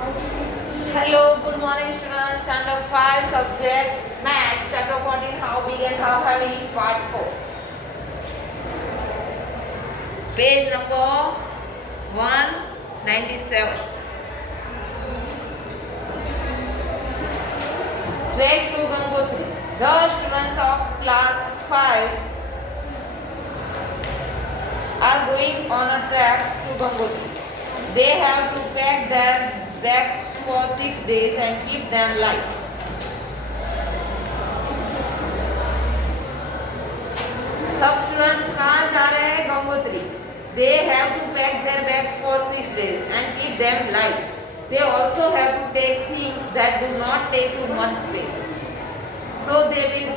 Hello, good morning students. Standard 5 subject Maths, chapter 14, how big and how heavy, part 4. Page number 197. Trek to Gangotri. The students of class 5 are going on a trek to Gangotri. They have to pack their bags for 6 days and keep them light. सब students कहाँ जा रहे हैं? Gangotri. They have to pack their bags for 6 days and keep them light. They also have to take things that do not take too much space. So they will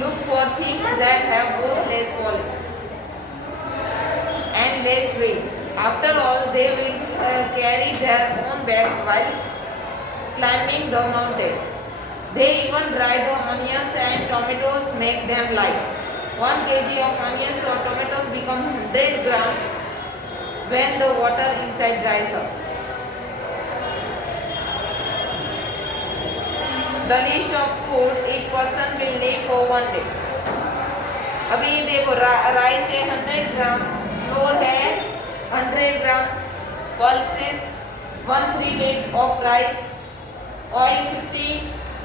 look for things that have both less volume and less weight. After all, they will carry their own bags while climbing the mountains. They even dry the onions and tomatoes, make them light. 1 kg of onions or tomatoes become 100 grams when the water inside dries up. The list of food each person will need for 1 day. अभी देखो rice है 100 ग्राम, floor है 100 grams, pulses 1/3 weight of rice, oil 50,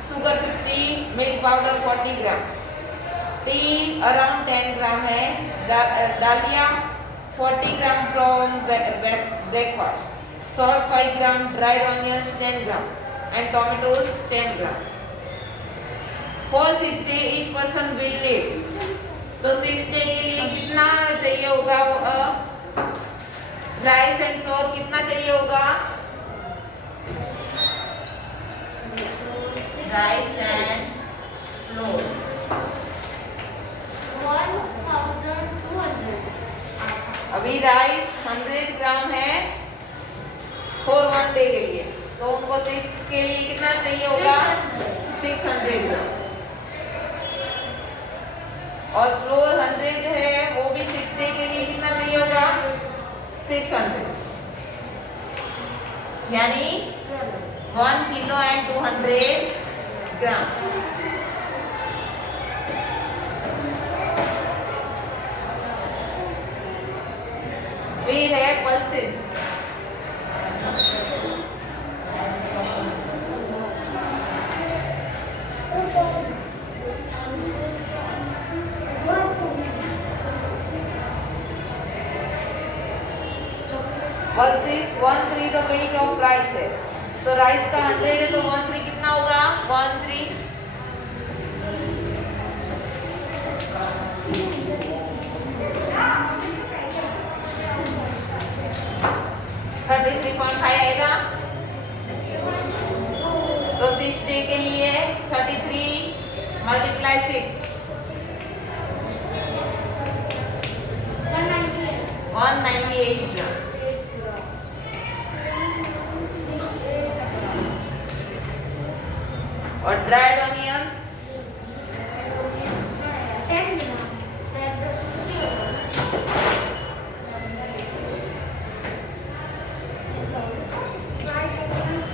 sugar 50, milk powder 40 gram, tea around 10 gram है, दालिया 40 gram from breakfast, salt 5 gram, dried onions 10 gram and tomatoes 10 gram. For 6 days each person will need. तो 6 day के लिए कितना चाहिए होगा? Rice and floor कितना चाहिए होगा? Rice and floor 1200. अभी राइस 100 ग्राम है फॉर 1 डे के लिए, तो उनको 6 के लिए कितना चाहिए होगा? 600 ग्राम. और फ्लोर 100 है, वो भी 6 डे के लिए कितना चाहिए होगा? 600. यानी 1 किलो एंड 200 ग्राम. फिर है pulses. Pulses 1/3 the weight of rice है, तो राइस का 100 है तो 1/3 कितना होगा? 1/3 33.5 आएगा. तो 6 डे के लिए 33 मल्टीप्लाई 6 198 ग्राम. और ड्राइड ऑनियन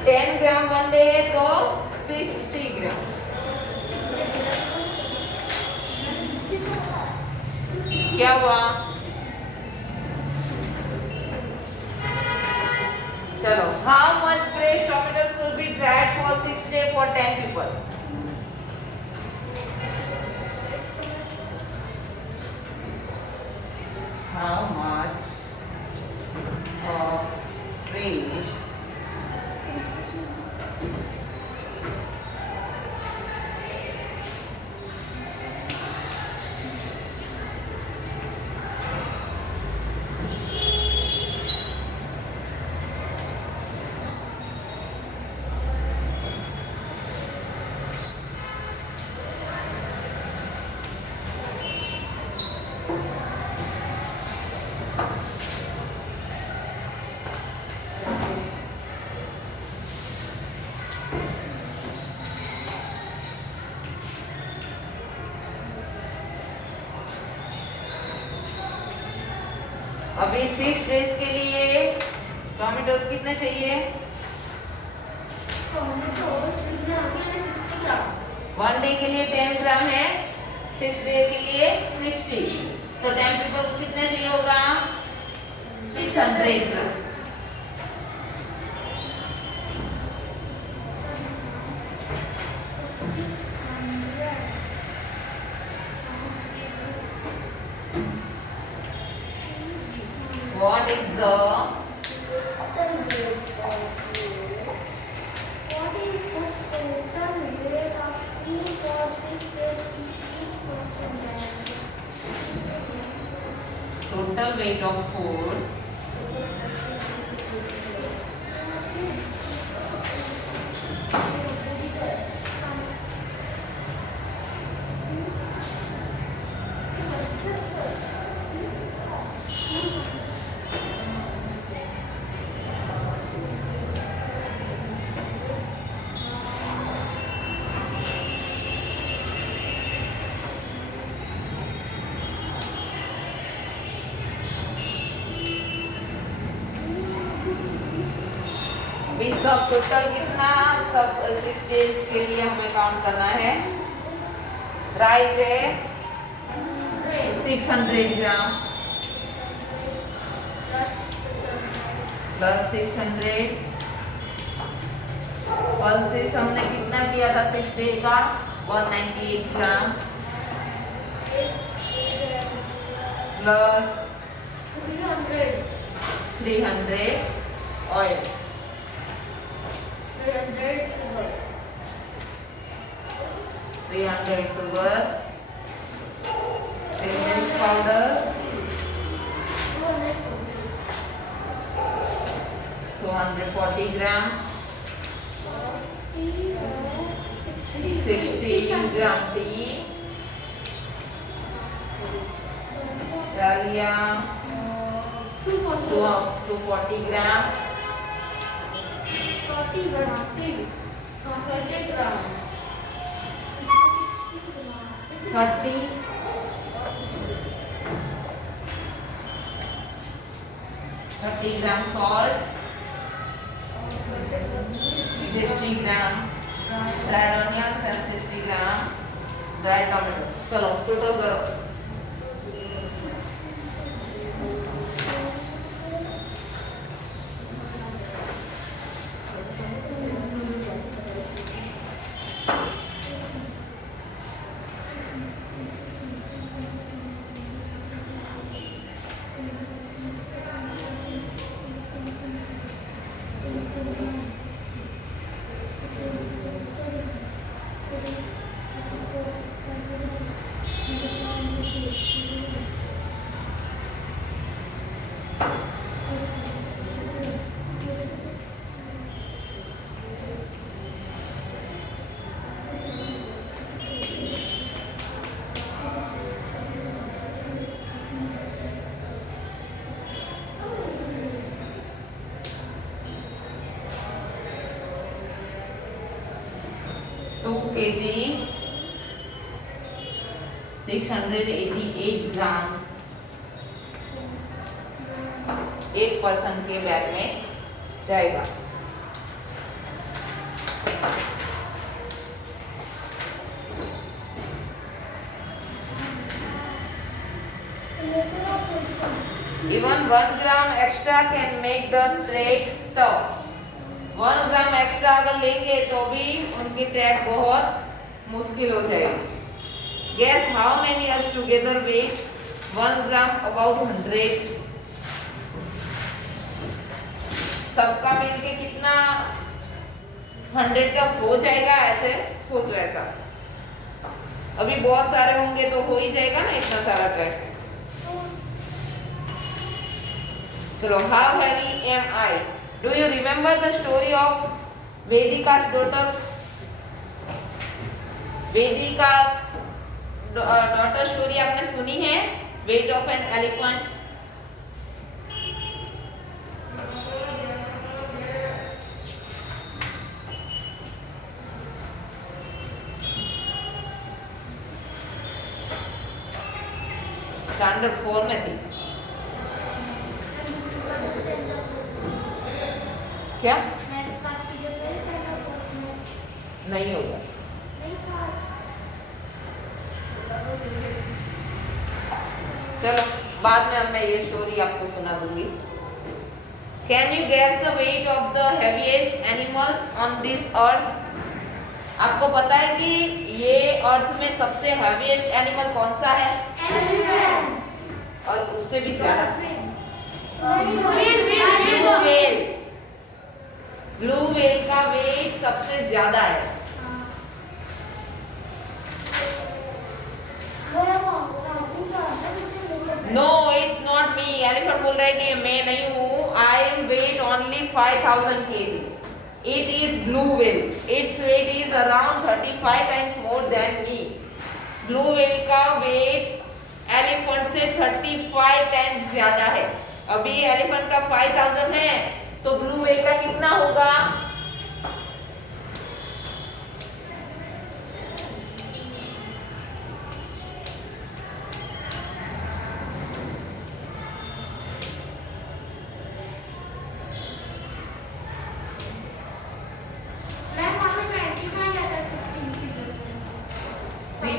10 ग्राम 1 डे है तो 60 ग्राम. क्या हुआ? चलो, how much fresh tomatoes should be dried for 6 days for 10 people? How much of fresh अभी 6 डेज के लिए टोमेटोज कितने चाहिए? 1 डे के लिए 10 ग्राम है, 6 डे के लिए 60, तो 10 पीपल को कितने चाहिए होगा? 600 ग्राम। What is the total weight of food अभी सब टोटल कितना, सब 6 डेज के लिए हमें काउंट करना है। राइस है 600 ग्राम प्लस 600, पल्सेस हमने कितना किया था 6 डे का? 198 gram plus 300 oil, 300 sugar, milk powder, 240 gram, 16 gram tea, डालिया 240 gram, 30 gram salt, 60 gram dried onions and 60 gram dried tomatoes. चलो टोटल करो। kg 688 grams 1 पर्सन के बैग में जाएगा। Even 1 gram extra can make the trade tough. 1 gram extra अगर लेंगे तो भी उनकी ट्रैक बहुत मुश्किल हो जाएगी। Guess how many us together weight 1 gram about 100? सबका मिलके कितना 100 तक हो जाएगा? ऐसे सोचो, ऐसा अभी बहुत सारे होंगे तो हो ही जाएगा ना इतना सारा ट्रैक। चलो, how heavy am I? Do you remember the story of Vedika's daughter? Vedika daughter story आपने सुनी है? Weight of an elephant. Standard 4 में थी क्या? नहीं होगा। चलो बाद में मैं ये स्टोरी आपको सुना दूंगी। Can you guess the weight of the heaviest animal on this earth? आपको पता है कि ये अर्थ में सबसे हेवीएस्ट एनिमल कौन सा है? और उससे भी ज्यादा ब्लू व्हेल। ब्लू व्हेल का वेट सबसे ज्यादा है। No it's not me. Elephant बोल रहा है कि मैं नहीं हूँ। I weigh only 5000 kg. It is blue whale. Its weight is around 35 times more than me. Blue whale का वेट एलिफेंट से 35 टाइम्स ज्यादा है। अभी एलिफेंट का 5000 है तो ब्लू व्हेल का कितना होगा?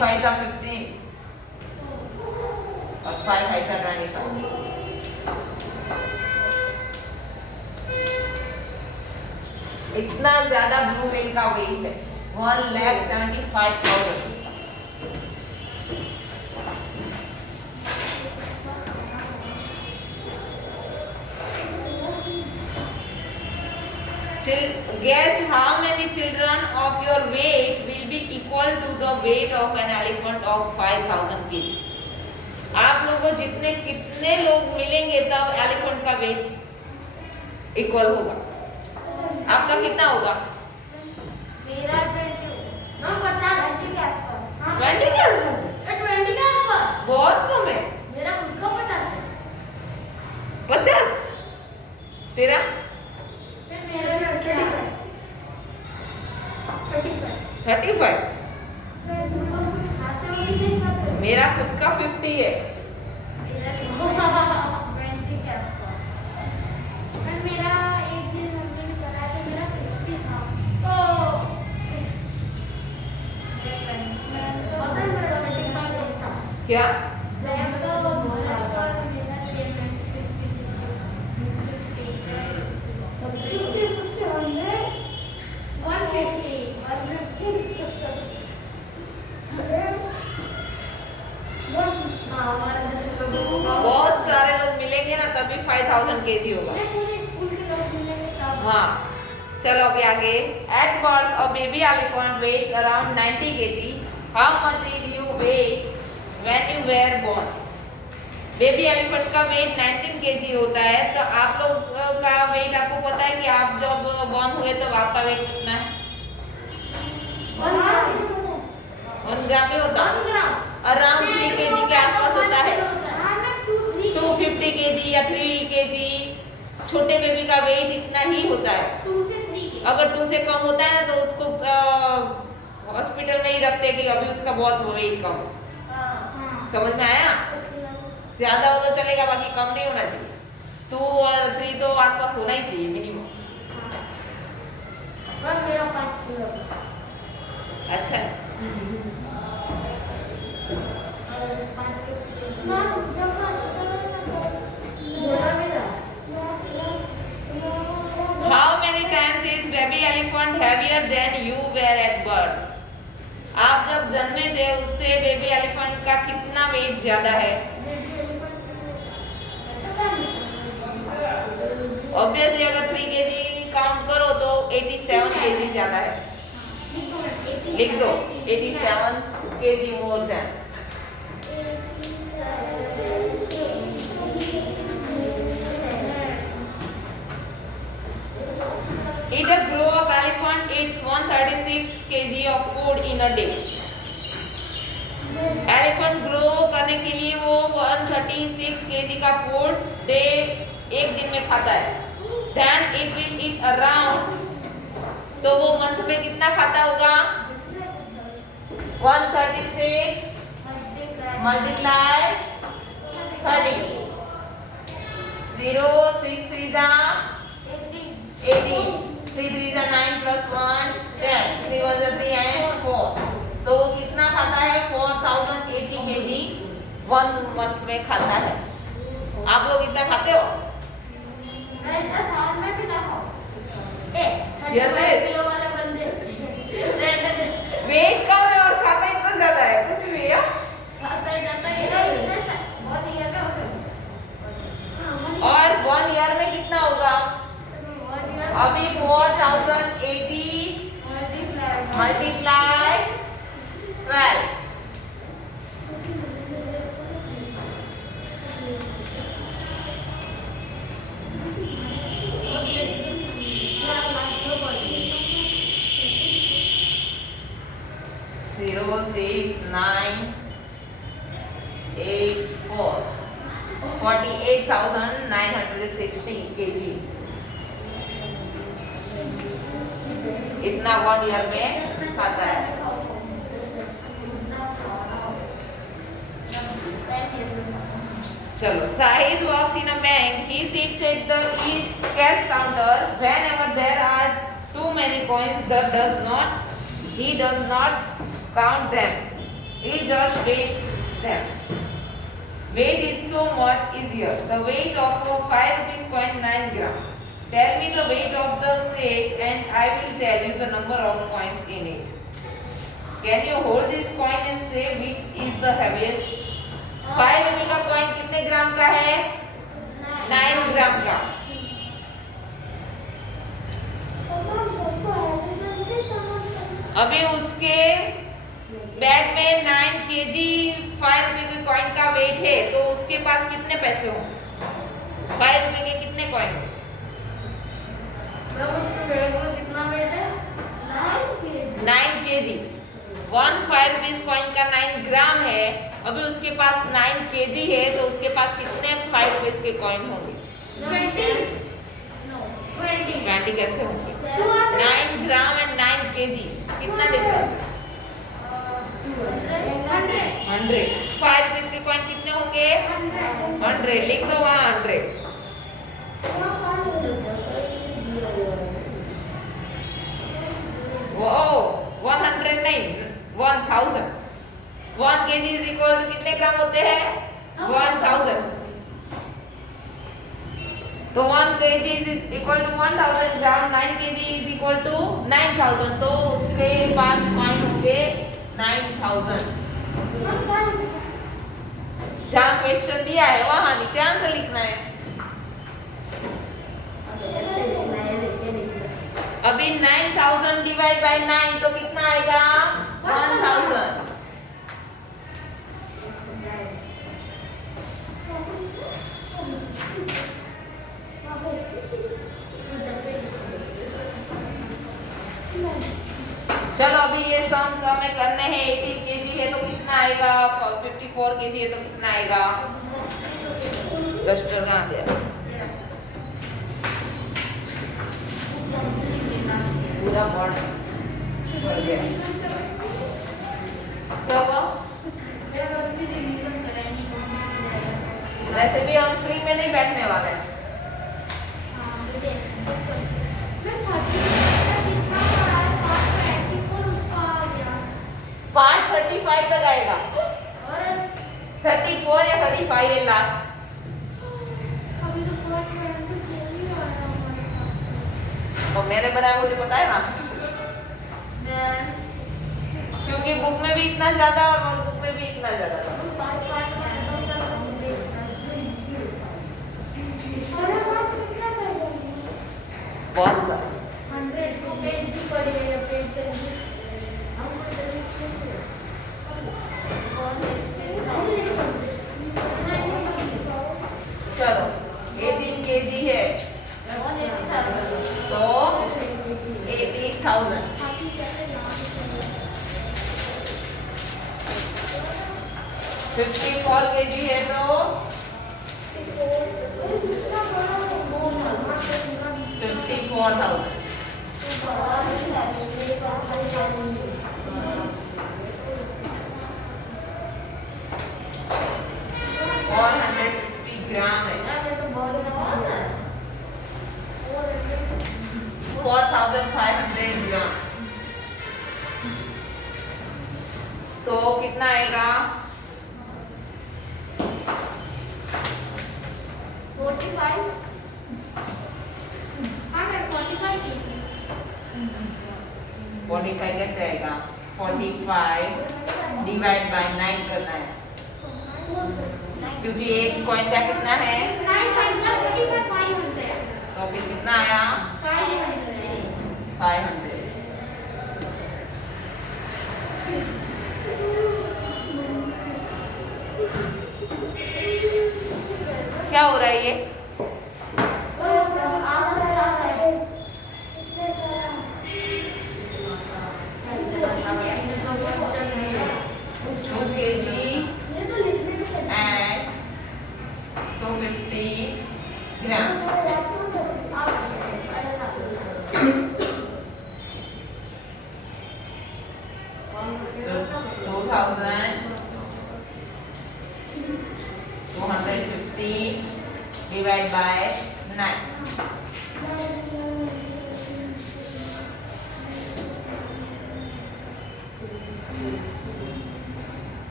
फाइव का 15 और 5 का 25। इतना ज्यादा ब्लू व्हेल का वेट है 1,75,000। Guess how many children of your weight will be equal to the weight of an elephant of 5,000 kg. आप लोगों को कितने लोग मिलेंगे तब एलिफेंट का वेट इक्वल होगा? आपका कितना होगा? मेरा 20 के आसपास। 20 के आसपास? 20 के आसपास। बहुत कम है। मेरा खुद का 50 है। 50? तेरा? मेरा 35? मेरा खुद का 50 है। मेरा एक दिन मम्मी ने बताया तो मेरा 50 था। क्या? बहुत सारे लोग मिलेंगे ना तभी 5000 kg होगा। हाँ चलो अभी आगे। At birth a baby elephant weighs around 90 kg. How much did you weigh when you were born? Baby elephant का वेट 19 kg होता है। तो आप लोग का वेट आपको पता है कि आप जब बॉर्न हुए तब आपका वेट कितना है? 1 ग्राम ही होता है। अराउंड 3 kg के आसपास होता है। 250 kg या 3 kg छोटे बेबी का वेट इतना ही होता है। 2 से 3 अगर 2 से कम होता है ना तो उसको हॉस्पिटल में ही रखते हैं कि अभी उसका बहुत वेट कम। समझ में आया? ज्यादा हो तो चलेगा बाकी कम नहीं होना चाहिए। 2 और 3 तो आसपास होना ही चाहिए मिनिमम। मेरा 5 किलो। अच्छा How many times is baby elephant heavier than you were at birth? आप जब जन्मे थे उससे बेबी एलिफेंट का कितना वेट ज्यादा है? ऑब्वियसली अगर 3 kg काउंट करो तो 87 kg ज्यादा है। लिख दो 87 kg more than. Eat a grow up elephant eats 136 kg of food in a day. Elephant grow करने के लिए वो 136 kg का फूड डे एक दिन में खाता है। Then it will eat around, तो वो मंथ में कितना खाता होगा? 136 multiply 30. 0 6 3 18. 3 3 9 plus 1 10. 3 × 3 एंड 4, तो वो कितना खाता है? 4080 kg 1 month में खाता है। आप लोग इतना खाते हो? मैं 10 साल में भी ना खाऊं। Yes, 35 किलो वाले बंदे वेट कम है और खाता इतना ज्यादा है, कुछ भी है। और 1 ईयर में कितना होगा? अभी 4080 मल्टीप्लाई 12, zero 6 9 8 4 48,960 kg इतना 1 ईयर में खाता है। चलो, Sahid works in a bank. He sits at the cash counter. Whenever there are too many coins, he does not count them. He just weighs them. Weight is so much easier. The weight of a 5 rupees coin 9 gram. Tell me the weight of the sack and I will tell you the number of coins in it. Can you hold this coin and say which is the heaviest? 5 रुपए का coin कितने ग्राम का है? 9 ग्राम का। अभी उसके bag में 9 kg 5 रुपए के कॉइन का वेट है, तो उसके पास कितने पैसे होंगे? 5 रुपए के कितने कॉइन? उसके बैग में कितना वेट है? 9 kg। 1 5 रुपीस कॉइन का 9 ग्राम है। अभी उसके पास 9 kg है, तो उसके पास कितने 5 रुपीस के कॉइन होंगे? 20 कैसे होंगे? 9 ग्राम एंड 9 kg कितना डिफरेंस? 100। 5 रुपीस के कॉइन कितने होंगे? 100। लिख दो वहाँ 100। वो 100 नहीं, 1000। 1 kg इज इक्वल टू कितने ग्राम होते हैं? 1000। तो 1 kg is equal to 1000 gram, 9 kg is equal to 9000, तो उसके पास कॉइन होंगे 9000। जहाँ क्वेश्चन दिया है वहाँ नीचे आंसर लिखना है। अभी 9000 डिवाइड बाय 9 तो कितना आएगा? 1000। चलो, अभी ये सम हमें करने हैं। 18 kg है तो कितना आएगा? 54 kg है तो कितना आएगा? डस्टर कहाँ गया? पूरा पॉट भर गया। क्या हुआ? वैसे भी हम फ्री में नहीं बैठने वाले हैं। पार्ट 35 तक आएगा। 34 या 35 है लास्ट। तो मैंने बनाया, मुझे पता है ना, क्योंकि बुक में भी इतना ज्यादा और नोटबुक में भी इतना ज्यादा था। बहुत सारा। चलो, 18 kg है तो 80,000। 54 kg है तो 54,000। 450 ग्राम है। 4,500 ग्राम। तो कितना आएगा? 45 45 कैसे आएगा? 45 डिवाइड बाय 9 करना है, क्योंकि एक कॉइन का कितना है? 500 तो फिर कितना आया? 500। क्या हो रहा है ये? kg and 250 gram. So 2250 divided by 9.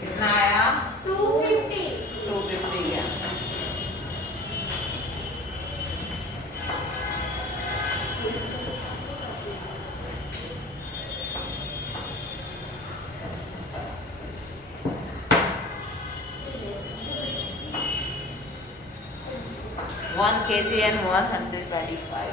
कितना आया? 250 ग्राम। One kg and 125.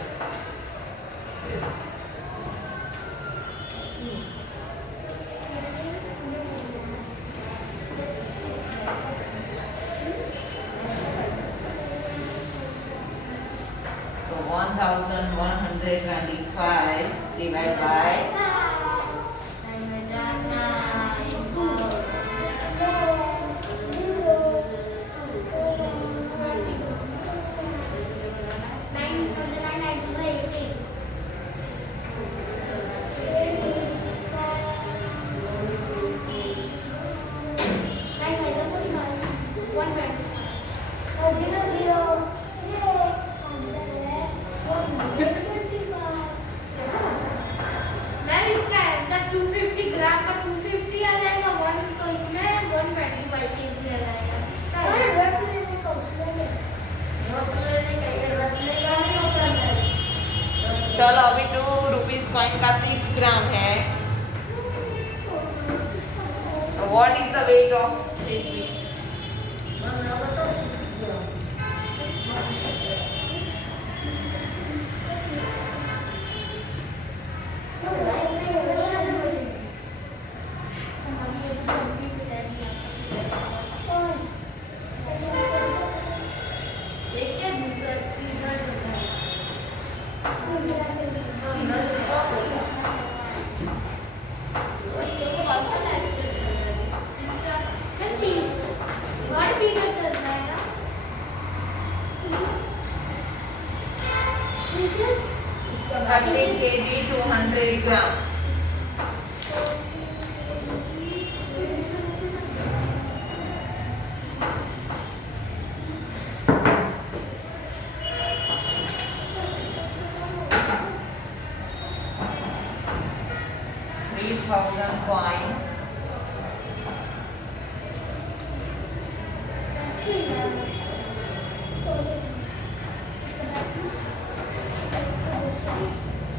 So 1125 divided by 250 ग्राम का 250 आ जाएगा, 1 तो इसमें 125 केजी आ जाएगा। चलो अभी 2 रुपीस कॉइन का 6 ग्राम है। What is the weight of 6 rupees? Thirteen kg 200 gram. $3,000 coin.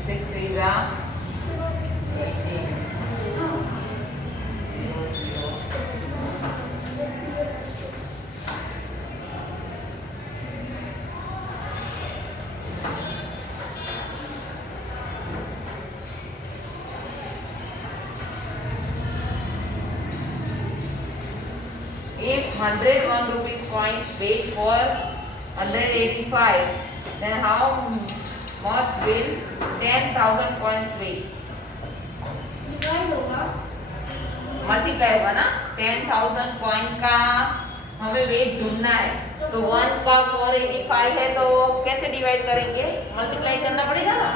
Six visa. 18. 00. If 101 rupees coins weight for 185, then how much will 10,000 coins weigh? Divide होगा, मल्टीप्लाई होगा ना। 10,000 कॉइन का हमें वेट ढूंढना है, तो 1 का 485 है, तो कैसे डिवाइड करेंगे? मल्टीप्लाई करना पड़ेगा ना।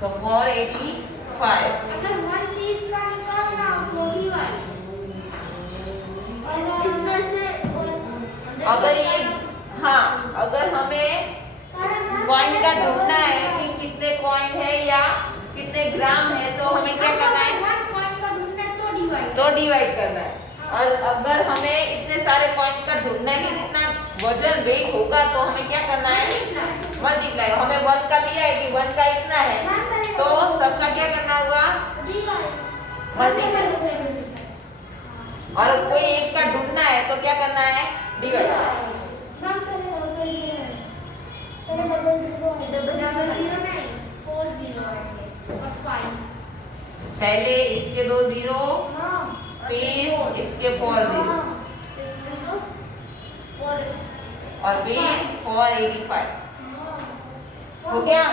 तो 485 अगर 1 चीज का निकालना हो तो डिवाइड, अगर ये हाँ, अगर हमें कॉइन का ढूंढना है कि कितने कॉइन है या कितने ग्राम है, तो हमें क्या करना है? तो डिवाइड करना है। और अगर हमें इतने सारे कॉइन का ढूंढना है कि जितना वजन वेट होगा, तो हमें क्या करना है? मल्टीप्लाई। हमें 1 का दिया है कि 1 का इतना है, तो सबका क्या करना होगा? मल्टीप्लाई। और कोई एक का ढूंढना है तो क्या करना है? डिवाइड। पहले इसके 2 जीरो, फिर इसके 4 जीरो, और फिर 485। हो गया?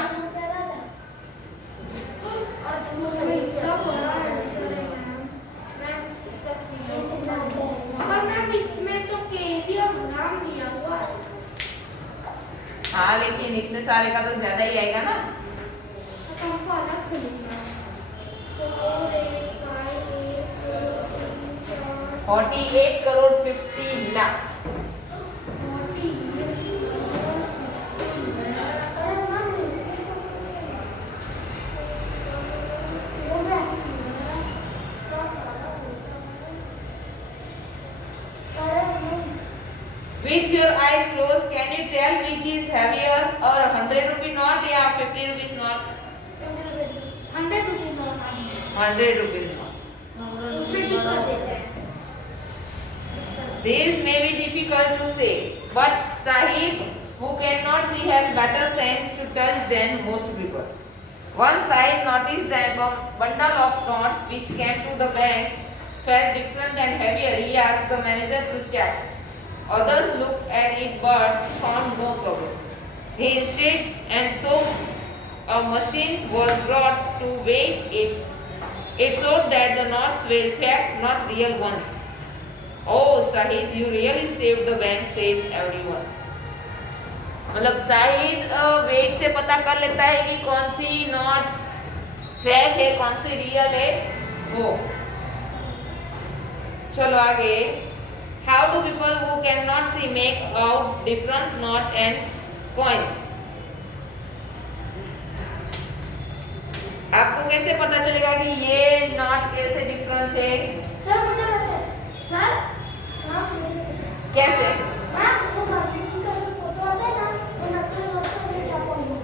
हाँ, लेकिन इतने सारे का तो ज्यादा ही आएगा ना। 48 crore 50 lakh. With your eyes closed, can you tell which is heavier, or 100 rupee note या 50 rupees note? 100 rupees note। 100 rupees note. This may be difficult to say, but Sahib, who cannot see, has better sense to touch than most people. One Sahib noticed that a bundle of notes which came to the bank felt different and heavier. He asked the manager to check. Others looked at it but found no problem. He instead, and so a machine was brought to weigh it. It showed that the notes were in fact not real ones. Oh, Sahid, you really saved the bank, said everyone. मतलब Shahid wait से पता कर लेता है कि कौन सी note fake है, कौन सी रियल है वो। चलो आगे। How do people who cannot see make out different notes and coins? आपको कैसे पता चलेगा कि ये नोट कैसे डिफरेंस है? सर मुझे पता है। सर कैसे? वो गांधी का जो फोटो आता है ना, वो नकली नोट पे छापा हुआ।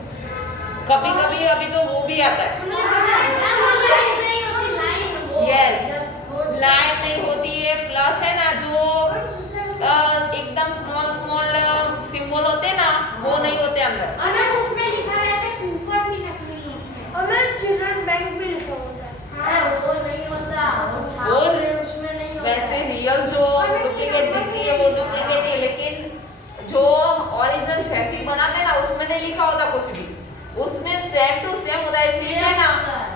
कभी कभी अभी तो वो भी आता है। यस, लाइन नहीं होती है, प्लस है ना, जो एकदम स्मॉल स्मॉल सिंबल होते ना, वो नहीं होते अंदर। और उसमें लिखा रहता है कूपन भी नकली नोट में, और चिल्ड्रन बैंक भी लिखा होता है। हाँ, वो नहीं होता, वो छाप है उसमें नहीं होता। वैसे रियल जो डुप्लीकेट दिखती है वो डुप्लीकेट है, लेकिन जो ओरिजिनल जैसी बनाते हैं ना, उसमें नहीं लिखा होता कुछ भी, उसमें सेम टू सेम होता है। इसी में ना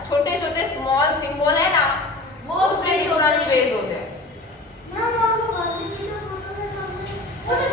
छोटे छोटे स्मॉल सिंबल है ना, उसमें डिफरेंस फेस होते हैं। ना वो गांधी जी का फोटो है, वो तो